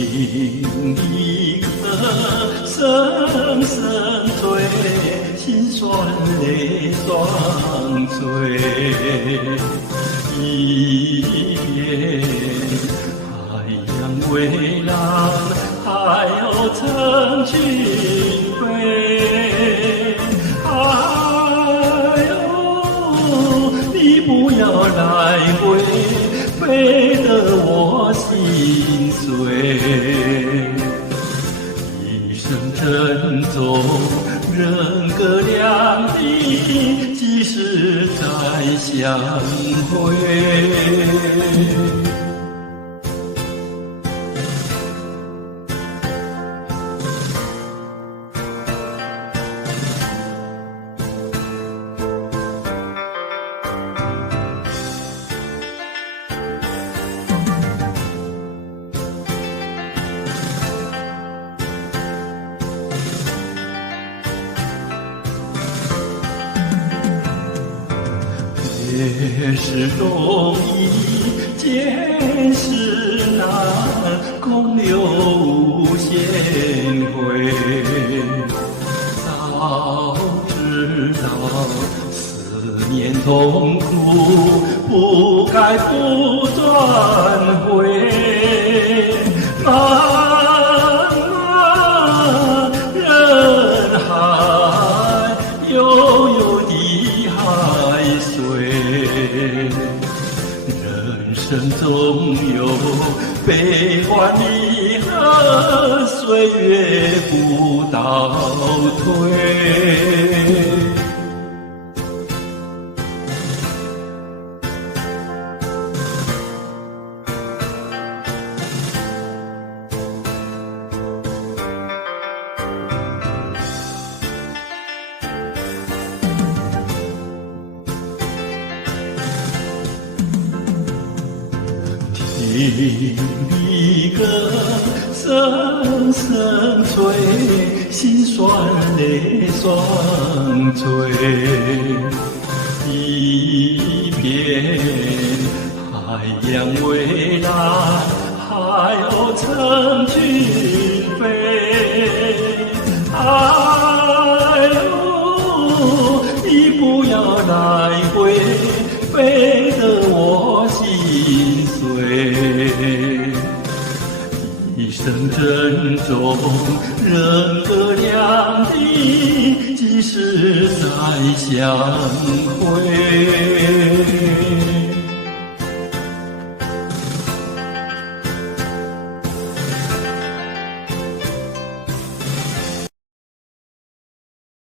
一个深深醉，心酸泪双垂，一边海洋蔚蓝，海鸥成群飞。哎呦，你不要来回，飞得我心碎。一生珍重，人隔两地，几时再相会？别时容易，见时难，空留无限回。早知道思念痛苦，不该不转回。茫茫人海，悠悠的海水。人生总有悲欢离合，岁月不倒退。听一个声声催，心酸泪双垂。一边海洋蔚蓝，海鸥成群飞。哎呦，你不要来回，飞得我心碎。一生珍重，人隔两地，几时再相会？